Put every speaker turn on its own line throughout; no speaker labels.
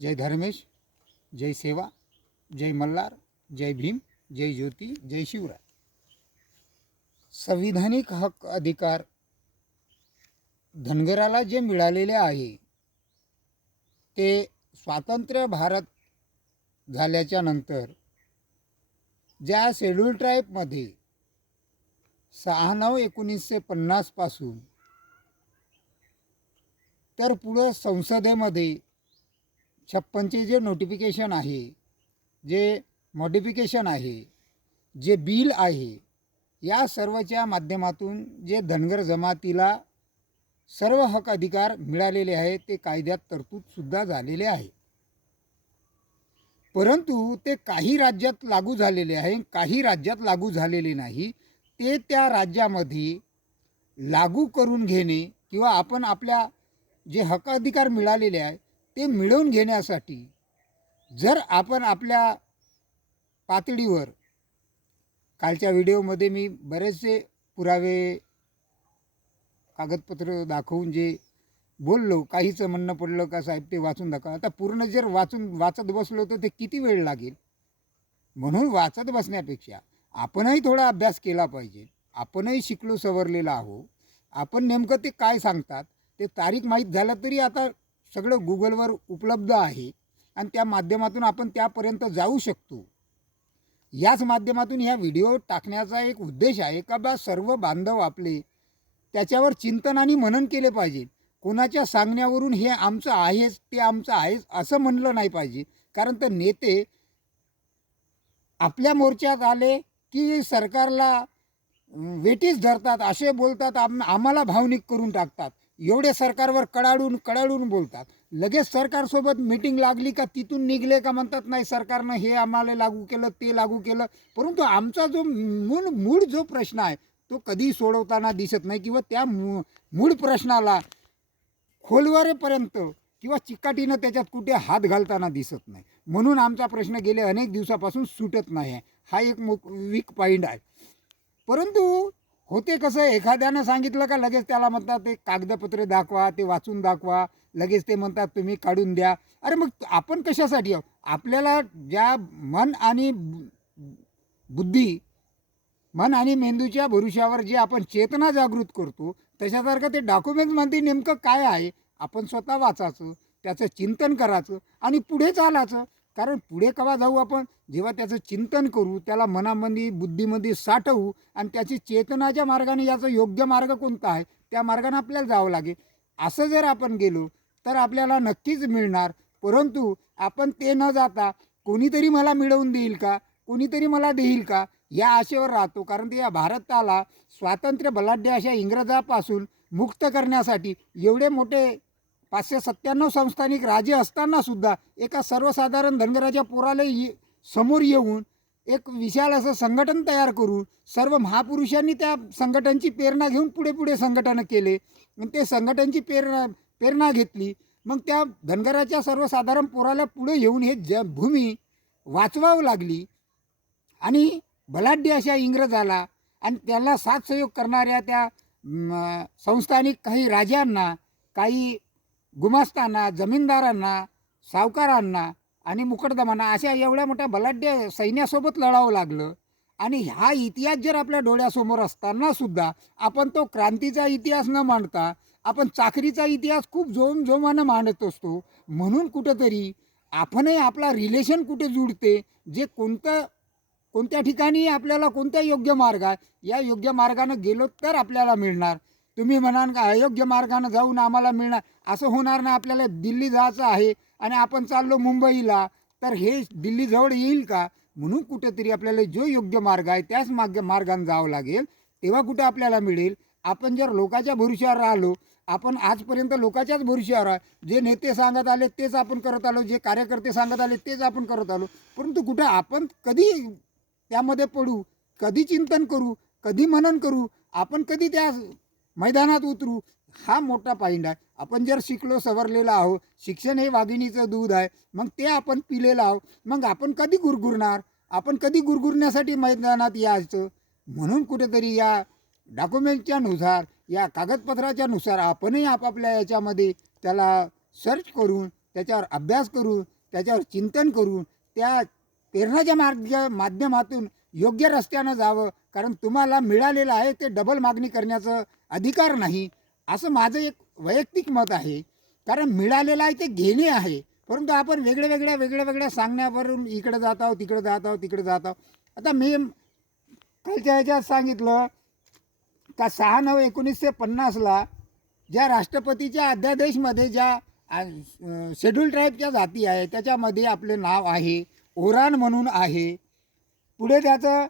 जय धर्मेश जय सेवा जय मल्हार जय भीम जय ज्योती जय शिवराय. संविधानिक हक्क अधिकार धनगराला जे मिळालेले आहे ते स्वातंत्र्य भारत झाल्याच्यानंतर ज्या शेड्यूल ट्राईबमध्ये सहा नऊ एकोणीसशे पन्नासपासून तर पुढं संसदेमध्ये छप्पनचे जे नोटिफिकेशन आहे जे मॉडिफिकेशन आहे जे बिल आहे या सर्वच्या माध्यमातून जे धनगर जमातीला सर्व हक अधिकार मिळालेले आहे ते कायद्यात तरतूदसुद्धा झालेले आहे. परंतु ते काही राज्यात लागू झालेले आहे काही राज्यात लागू झालेले नाही. ते त्या राज्यामध्ये लागू करून घेणे किंवा आपण आपल्या जे हक अधिकार मिळालेले आहे ते मिळवून घेण्यासाठी जर आपण आपल्या पातळीवर कालच्या व्हिडिओमध्ये मी बरेचसे पुरावे कागदपत्र दाखवून जे बोललो काहीचं म्हणणं पडलं का साहेब ते वाचून दाखवा. आता पूर्ण जर वाचून वाचत बसलो तर ते किती वेळ लागेल? म्हणून वाचत बसण्यापेक्षा आपणही थोडा अभ्यास केला पाहिजे. आपणही शिकलो सवरलेला आहो आपण नेमकं ते काय सांगतात? ते तारीख माहीत झालं तरी आता सगळं गुगलवर उपलब्ध आहे आणि त्या माध्यमातून आपण त्यापर्यंत जाऊ शकतो. याच माध्यमातून ह्या व्हिडिओ टाकण्याचा एक उद्देश आहे का बा सर्व बांधव आपले त्याच्यावर चिंतन आणि मनन केले पाहिजे. कोणाच्या सांगण्यावरून हे आमचं आहेच ते आमचं आहेच असं म्हणलं नाही पाहिजे. कारण तर नेते आपल्या मोर्चात आले की सरकारला वेटीस धरतात असे बोलतात आम आम्हाला भावनिक करून टाकतात. एवढे सरकारवर कडाडून कडाडून बोलतात. लगेच सरकारसोबत मीटिंग लागली का तिथून निघले का म्हणतात नाही सरकारनं हे आम्हाला लागू केलं ते लागू केलं. परंतु आमचा जो मूळ मूळ जो प्रश्न आहे तो कधी सोडवताना दिसत नाही किंवा त्या मू मूळ प्रश्नाला खोलवारेपर्यंत किंवा चिकाटीनं त्याच्यात कुठे हात घालताना दिसत नाही. म्हणून आमचा प्रश्न गेले अनेक दिवसापासून सुटत नाही आहे. हा एक मो वीक पॉईंट आहे. परंतु होते कसं एखाद्यानं सांगितलं का लगेच त्याला म्हणतात ते कागदपत्रे दाखवा ते वाचून दाखवा लगेच ते म्हणतात तुम्ही काढून द्या. अरे मग आपण कशासाठी आहोत? आपल्याला ज्या मन आणि बुद्धी मन आणि मेंदूच्या भविष्यावर जे आपण चेतना जागृत करतो तशासारखं ते डॉक्युमेंटमध्ये नेमकं काय आहे? आपण स्वतः वाचायचं त्याचं चिंतन करायचं आणि पुढे चालायचं. कारण पुढे केव्हा जाऊ आपण? जेव्हा त्याचं चिंतन करू त्याला मनामध्ये बुद्धीमध्ये साठवू आणि त्याची चेतनाच्या मार्गाने याचा योग्य मार्ग कोणता आहे? त्या मार्गाने आपल्याला जावं लागेल. असं जर आपण गेलो तर आपल्याला नक्कीच मिळणार. परंतु आपण ते न जाता कोणीतरी मला मिळवून देईल का? कोणीतरी मला देईल का? या आशेवर राहतो. कारण ते या भारताला स्वातंत्र्य बलाढ्य अशा इंग्रजापासून मुक्त करण्यासाठी एवढे मोठे पाचशे सत्त्याण्णव संस्थानिक राजे असताना सुद्धा एका सर्वसाधारण धनगराच्या पोराला ये समोर येऊन एक विशाल असं संघटन तयार करून सर्व महापुरुषांनी त्या संघटनची प्रेरणा घेऊन पुढे पुढे संघटनं केले. आणि ते संघटनची प्रेरणा प्रेरणा घेतली. मग त्या धनगराच्या सर्वसाधारण पोराला पुढे येऊन हे ज भूमी वाचवावं लागली. आणि बलाढ्य अशा इंग्रजाला आणि त्याला साथ सहयोग करणाऱ्या त्या संस्थानिक काही राजांना काही गुमास्तांना जमीनदारांना सावकारांना आणि मुकटदमांना अशा एवढ्या मोठ्या बलाढ्य सैन्यासोबत लढावं लागलं. आणि हा इतिहास जर आपल्या डोळ्यासमोर असताना सुद्धा आपण तो क्रांतीचा इतिहास न मांडता आपण चाकरीचा इतिहास खूप जोम जोमानं मांडत असतो. म्हणून कुठंतरी आपणही आपला रिलेशन कुठे जुडते जे कोणतं कोणत्या ठिकाणी आपल्याला कोणत्या योग्य मार्ग आहे या योग्य मार्गानं गेलो तर आपल्याला मिळणार. तुम्ही म्हणाल का अयोग्य मार्गानं जाऊन आम्हाला मिळणार. असं होणार ना आपल्याला दिल्ली जायचं आहे आणि आपण चाललो मुंबईला तर हे दिल्लीजवळ येईल का? म्हणून कुठेतरी आपल्याला जो योग्य मार्ग आहे त्याच मार्ग मार्गाने जावं लागेल तेव्हा कुठे आपल्याला मिळेल? आपण जर लोकाच्या भरोश्यावर राहिलो आपण आजपर्यंत लोकाच्याच भरोश्यावर आहे. जे नेते सांगत आले तेच आपण करत आलो. जे कार्यकर्ते सांगत आले तेच आपण करत आलो. परंतु कुठं आपण कधी त्यामध्ये पडू? कधी चिंतन करू? कधी मनन करू? आपण कधी त्या मैदानात उतरू. हा मोठा पॉईंट आहे. आपण जर शिकलो सवरलेला आहो शिक्षण हे वाघिणीचं दूध आहे. मग ते आपण पिलेलं आहो मग आपण कधी गुरगुरणार? आपण कधी गुरगुरण्यासाठी मैदानात यायचं? म्हणून कुठेतरी या डॉक्युमेंटच्या नुसार या कागदपत्राच्या नुसार आपणही आपापल्या याच्यामध्ये त्याला सर्च करून त्याच्यावर अभ्यास करून त्याच्यावर चिंतन करून त्या प्रेरणाच्या मार्ग माध्यमातून योग्य रस्त्यानं जावं कारण तुम्हाला मिळालेलं आहे ते डबल मागणी करण्याचं अधिकार नाही. असं माझं एक वैयक्तिक मत आहे. कारण मिळालेलं आहे ते घेणे आहे. परंतु आपण वेगळ्या वेगळ्या वेगळ्या वेगळ्या सांगण्यावरून इकडे जात आहोत तिकडे जात आहोत तिकडे जात आहोत. आता मी कालच्या ह्याच्यात सांगितलं का सहा नऊ एकोणीसशे पन्नासला ज्या राष्ट्रपतीच्या अध्यादेशमध्ये ज्या शेड्यूल ट्राईबच्या जाती आहे त्याच्यामध्ये आपले नाव आहे ओरान म्हणून आहे. पुढे त्याचं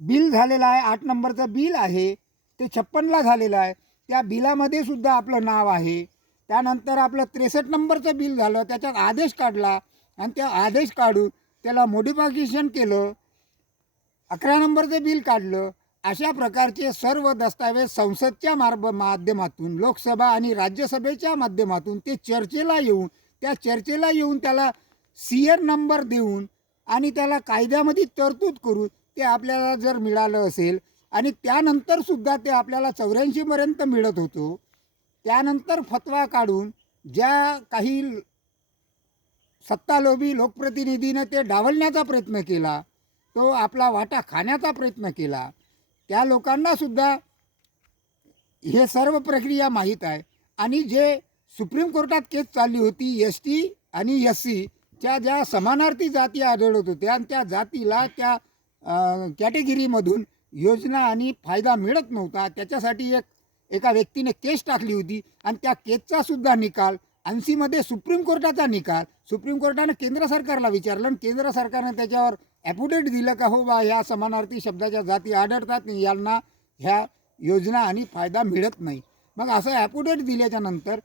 बिल झालेलं आहे आठ नंबरचं बिल आहे ते छप्पनला झालेलं आहे. त्या बिलामध्ये सुद्धा आपलं नाव आहे. त्यानंतर आपलं त्रेसष्ट नंबरचं बिल झालं त्याच्यात आदेश काढला आणि त्या आदेश काढून त्याला मोडिफिकेशन केलं. अकरा नंबरचं बिल काढलं. अशा प्रकारचे सर्व दस्तावेज संसदच्या मार्ब माध्यमातून लोकसभा आणि राज्यसभेच्या माध्यमातून ते चर्चेला येऊन त्या चर्चेला येऊन त्याला सी एन नंबर देऊन आणि त्याला कायद्यामध्ये तरतूद करून ते आपल्याला जर मिळालं असेल आणि त्यानंतर सुद्धा ते आपल्याला चौऱ्याऐंशीपर्यंत मिळत होतो त्यानंतर फतवा काढून ज्या काही सत्तालोभी लोकप्रतिनिधीनं ते डावलण्याचा प्रयत्न केला तो आपला वाटा खाण्याचा प्रयत्न केला त्या लोकांना सुद्धा हे सर्व प्रक्रिया माहीत आहे. आणि जे सुप्रीम कोर्टात केस चालली होती एस टी आणि एस सीच्या ज्या समानार्थी जाती आढळत होत्या आणि त्या जातीला त्या कॅटेगरीमधून योजना आणि फायदा मिळत नव्हता. त्याच्यासाठी एक एका व्यक्तीने केस टाकली होती आणि त्या केसचा सुद्धा निकाल ऐंशीमध्ये सुप्रीम कोर्टाचा निकाल सुप्रीम कोर्टानं केंद्र सरकारला विचारलं आणि केंद्र सरकारनं त्याच्यावर ॲफिडेट दिलं का हो बा ह्या समानार्थी शब्दाच्या जाती आढळतात यांना ह्या योजना आणि फायदा मिळत नाही. मग असं ॲफिडेट दिल्याच्यानंतर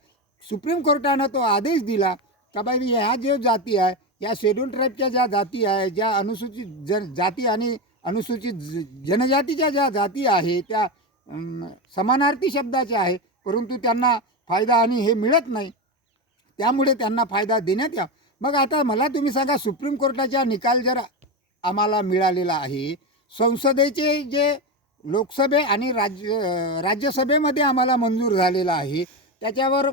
सुप्रीम कोर्टानं तो आदेश दिला का बाई ह्या जे जाती आहे या शेड्यूल ट्राईबच्या ज्या जाती आहे ज्या अनुसूचित जन जाती आणि अनुसूचित ज- जनजातीच्या ज्या जाती आहे त्या समानार्थी शब्दाच्या आहे परंतु त्यांना फायदा आणि हे मिळत नाही. त्यामुळे त्यांना फायदा देण्यात या. मग आता मला तुम्ही सांगा सुप्रीम कोर्टाचा निकाल जर आम्हाला मिळालेला आहे संसदेचे जे लोकसभे आणि राज्य राज्यसभेमध्ये आम्हाला मंजूर झालेला आहे त्याच्यावर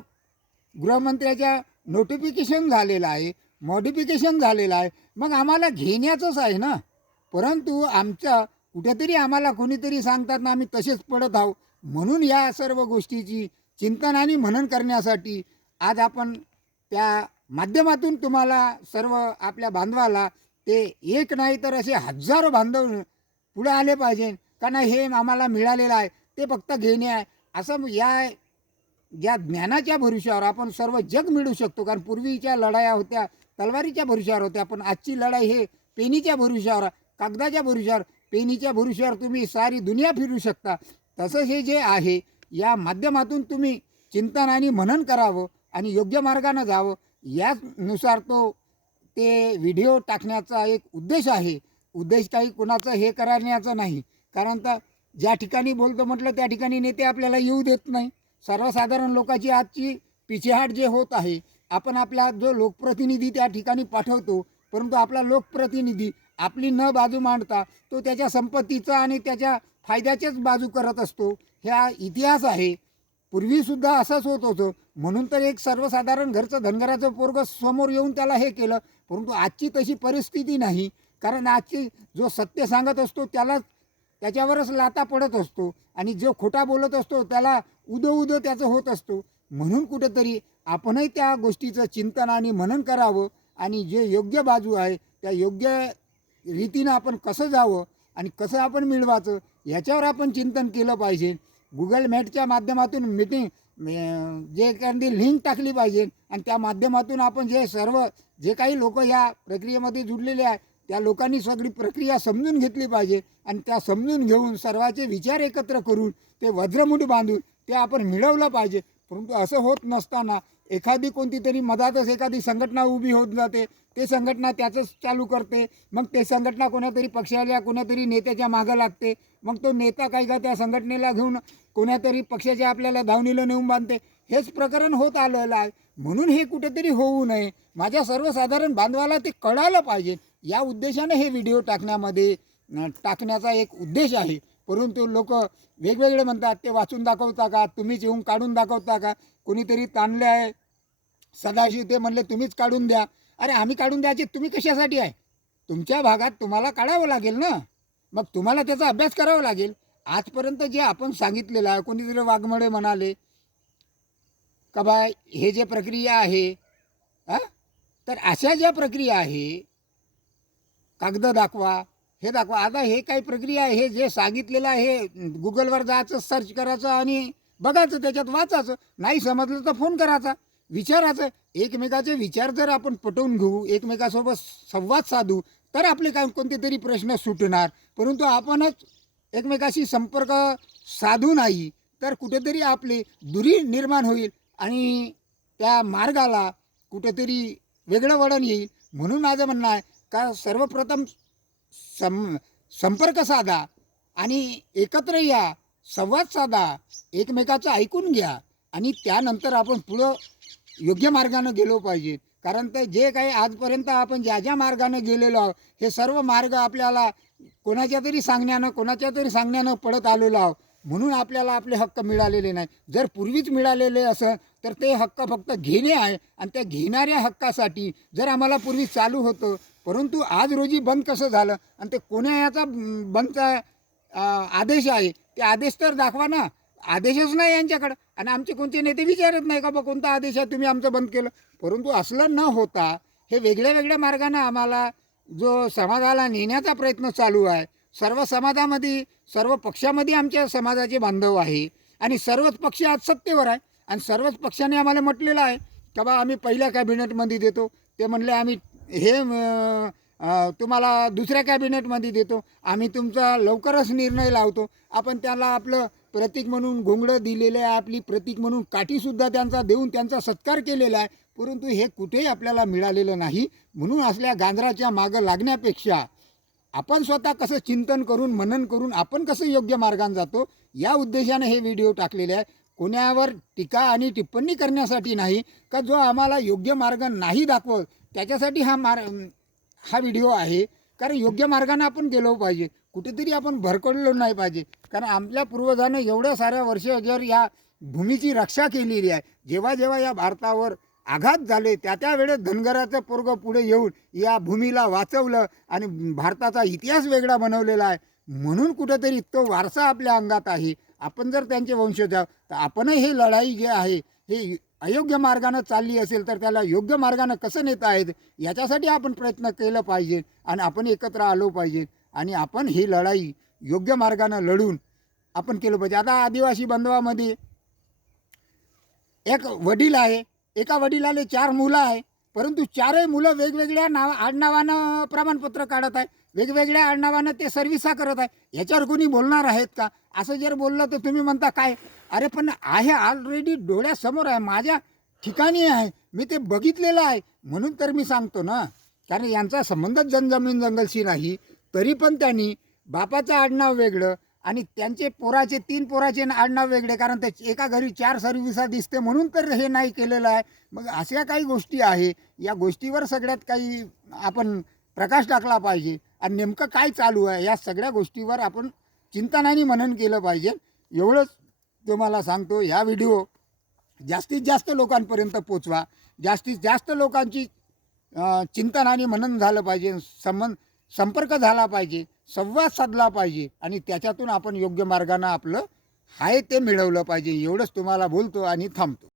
गृहमंत्र्याच्या नोटिफिकेशन झालेलं आहे मॉडिफिकेशन झालेलं आहे. मग आम्हाला घेण्याचंच आहे ना? परंतु आमच्या कुठेतरी आम्हाला कोणीतरी सांगतात ना आम्ही तसेच पडत आहोत. म्हणून या सर्व गोष्टीची चिंतन आणि मनन करण्यासाठी आज आपण त्या माध्यमातून तुम्हाला सर्व आपल्या बांधवाला ते एक नाही तर असे हजारो बांधव पुढे आले पाहिजे. का नाही हे आम्हाला मिळालेलं आहे. ते फक्त घेणे आहे. असं या ज्या ज्ञानाच्या भरुशावर आपण सर्व जग मिळू शकतो. कारण पूर्वीच्या लढाया होत्या तलवारीच्या भरुष्यावर होत्या पण आजची लढाई हे पेनीच्या भरुशावर कागदाच्या भरुष्यावर पेनीच्या भरुशावर तुम्ही सारी दुनिया फिरू शकता. तसं हे जे आहे या माध्यमातून तुम्ही चिंतन आणि मनन करावं आणि योग्य मार्गानं जावं. याचनुसार तो ते व्हिडिओ टाकण्याचा एक उद्देश आहे. उद्देश काही कोणाचं हे करण्याचं नाही. कारण तर ज्या ठिकाणी बोलतो म्हटलं त्या ठिकाणी नेते आपल्याला येऊ देत नाही. सर्वसाधारण लोकांची आजची पिछेहाट जे होत आहे आपण आपला जो लोकप्रतिनिधी त्या ठिकाणी पाठवतो परंतु आपला लोकप्रतिनिधी आपली न बाजू मांडता तो त्याच्या संपत्तीचा आणि त्याच्या फायद्याच्याच बाजू करत असतो. ह्या इतिहास आहे. पूर्वीसुद्धा असंच होत होतं. म्हणून तर एक सर्वसाधारण घरचं धनगराचं पोरग समोर येऊन त्याला हे केलं परंतु आजची तशी परिस्थिती नाही. कारण आजची जो सत्य सांगत असतो त्यालाच त्याच्यावरच लाता पडत असतो आणि जो खोटा बोलत असतो त्याला उदो उदो त्याचं होत असतो. म्हणून कुठंतरी आपणही त्या गोष्टीचं चिंतन आणि मनन करावं आणि जे योग्य बाजू आहे त्या योग्य रीतीनं आपण कसं जावं आणि कसं आपण मिळवायचं याच्यावर आपण चिंतन केलं पाहिजे. गुगल मॅटच्या माध्यमातून मिटिंग जे एखादी लिंक टाकली पाहिजे आणि त्या माध्यमातून आपण जे सर्व जे काही लोक या प्रक्रियेमध्ये जुडलेले आहे त्या लोकांनी सगळी प्रक्रिया समजून घेतली पाहिजे आणि त्या समजून घेऊन सर्वाचे विचार एकत्र करून ते वज्रमुठ बांधून ते आपण मिळवलं पाहिजे. परंतु असं होत नसताना एखादी कोणती तरी मधातच एखादी संघटना उभी होत जाते. ते संघटना त्याचंच चालू करते. मग ते संघटना कोणातरी पक्षाला कोणातरी नेत्याच्या मागं लागते. मग तो नेता काही का त्या संघटनेला घेऊन कोणातरी पक्षाच्या आपल्याला धावणीला नेऊन बांधते. हेच प्रकरण होत आलेलं आहे. म्हणून हे कुठेतरी होऊ नये. माझ्या सर्वसाधारण बांधवाला ते कळालं पाहिजे. या उद्देशाने हे व्हिडिओ टाकण्यामध्ये टाकण्याचा एक उद्देश आहे. परंतु लोक वेगवेगळे म्हणतात ते वाचून दाखवता का? तुम्हीच येऊन काढून दाखवता का? कोणीतरी ताणले आहे सदाशिव ते म्हणले तुम्हीच काढून द्या. अरे आम्ही काढून द्यायचे तुम्ही कशासाठी आहे? तुमच्या भागात तुम्हाला काढावं लागेल ना. मग तुम्हाला त्याचा अभ्यास करावा लागेल. आजपर्यंत जे आपण सांगितलेलं आहे कोणीतरी वाघमळे म्हणाले का बाय हे जे प्रक्रिया आहे तर अशा ज्या प्रक्रिया आहे कागद दाखवा हे दाखवा. आता हे काही प्रक्रिया आहे हे जे सांगितलेलं आहे हे गुगलवर जायचं सर्च करायचं आणि बघायचं त्याच्यात वाचायचं. नाही समजलं तर फोन करायचा. विचारायचं. एकमेकाचे विचार जर आपण पटवून घेऊ एकमेकासोबत संवाद साधू तर आपले काय कोणते तरी प्रश्न सुटणार. परंतु आपणच एकमेकाशी संपर्क साधू नाही तर कुठेतरी आपली दुरी निर्माण होईल आणि त्या मार्गाला कुठेतरी वेगळं वळण येईल. म्हणून माझं म्हणणं आहे का सर्वप्रथम सं संपर्क साधा आणि एकत्र या संवाद साधा एकमेकाचं ऐकून घ्या आणि त्यानंतर आपण पुढं योग्य मार्गानं गेलो पाहिजे. कारण ते जे काही आजपर्यंत आपण ज्या ज्या मार्गानं गेलेलो आहोत हे सर्व मार्ग आपल्याला कोणाच्या तरी सांगण्यानं कोणाच्या तरी सांगण्यानं पडत आलेलो आहोत. म्हणून आपल्याला आपले हक्क मिळालेले नाही. जर पूर्वीच मिळालेले असं तर ते हक्क फक्त घेणे आहे. आणि त्या घेणाऱ्या हक्कासाठी जर आम्हाला पूर्वी चालू होतं परंतु आज रोजी बंद कसं झालं? आणि ते कोण्या याचा बंदचा आदेश आहे? ते आदेश तर दाखवा ना. आदेशच नाही यांच्याकडं. आणि आमचे कोणते नेते विचारत नाही का बा कोणता आदेश आहे? तुम्ही आमचं बंद केलं. परंतु असलं न होता हे वेगळ्या वेगळ्या मार्गानं आम्हाला जो समाजाला नेण्याचा प्रयत्न चालू आहे सर्व समाजामध्ये सर्व पक्षामध्ये आमच्या समाजाचे बांधव आहे. आणि सर्वच पक्ष आज सत्तेवर आहे. आणि सर्वच पक्षाने आम्हाला म्हटलेलं आहे का बा आम्ही पहिल्या कॅबिनेटमध्ये देतो. ते म्हणले आम्ही हे तुम्हाला दुसऱ्या कॅबिनेटमध्ये देतो. आम्ही तुमचा लवकरच निर्णय लावतो. आपण त्याला आपलं प्रतीक म्हणून घोंगडं दिलेलं आहे आपली प्रतीक म्हणून काठीसुद्धा त्यांचा देऊन त्यांचा सत्कार केलेला आहे. परंतु हे कुठेही आपल्याला मिळालेलं नाही. म्हणून असल्या गांजराच्या मागं लागण्यापेक्षा आपण स्वतः कसं चिंतन करून मनन करून आपण कसं योग्य मार्गाने जातो या उद्देशाने हे व्हिडिओ टाकलेले आहे. कोणावर टीका आणि टिप्पणी करण्यासाठी नाही का जो आम्हाला योग्य मार्ग नाही दाखवत त्याच्यासाठी हा मार हा व्हिडिओ आहे. कारण योग्य मार्गाने आपण गेलो पाहिजे. कुठेतरी आपण भरकडलो नाही पाहिजे. कारण आपल्या पूर्वजानं एवढ्या साऱ्या वर्ष जर या भूमीची रक्षा केलेली आहे. जेव्हा जेव्हा या भारतावर आघात झाले त्या त्यावेळेस धनगराचं पोरग पुढे येऊन या भूमीला वाचवलं आणि भारताचा इतिहास वेगळा बनवलेला आहे. म्हणून कुठंतरी तो वारसा आपल्या अंगात आहे. आपण जर त्यांचे वंशज आहोत तर आपणही हे लढाई जे आहे हे अयोग्य मार्गानं चालली असेल तर त्याला योग्य मार्गानं कसं नेता आहेत याच्यासाठी आपण प्रयत्न केलं पाहिजे आणि आपण एकत्र आलो पाहिजे. आणि आपण ही लढाई योग्य मार्गानं लढून आपण केलं पाहिजे. आता आदिवासी बांधवामध्ये एक वडील आहे एका वडिलाले चार मुलं आहे परंतु चारही मुलं वेगवेगळ्या नाव आडनावानं प्रमाणपत्र काढत आहे वेगवेगळ्या आडनावानं ते सर्व्हिसा करत आहे. याच्यावर कोणी बोलणार आहेत का? असं जर बोललं तर तुम्ही म्हणता काय अरे पण आहे ऑलरेडी डोळ्यासमोर आहे माझ्या ठिकाणी आहे. मी ते बघितलेलं आहे. म्हणून तर मी सांगतो ना. कारण यांचा संबंधच जनजमीन जंगलशी नाही. तरी पण त्यांनी बापाचं आडनाव वेगळं आणि त्यांचे पोराचे तीन पोराचे आडनाव वेगळे. कारण ते एका घरी चार सर्विसा दिसते म्हणून तर हे नाही केलेलं आहे. मग अशा काही गोष्टी आहे. या गोष्टीवर सगळ्यात काही आपण प्रकाश टाकला पाहिजे. आणि नेमकं काय चालू आहे या सगळ्या गोष्टीवर आपण चिंतनाने मनन केलं पाहिजे. एवढंच. तुम्हाला सांगतो ह्या व्हिडिओ जास्तीत जास्त लोकांपर्यंत पोचवा जास्तीत जास्त लोकांची चिंतन आणि मनन झालं पाहिजे संबंध संपर्क झाला पाहिजे संवाद साधला पाहिजे आणि त्याच्यातून आपण योग्य मार्गानं आपलं आहे ते मिळवलं पाहिजे. एवढंच तुम्हाला बोलतो आणि थांबतो.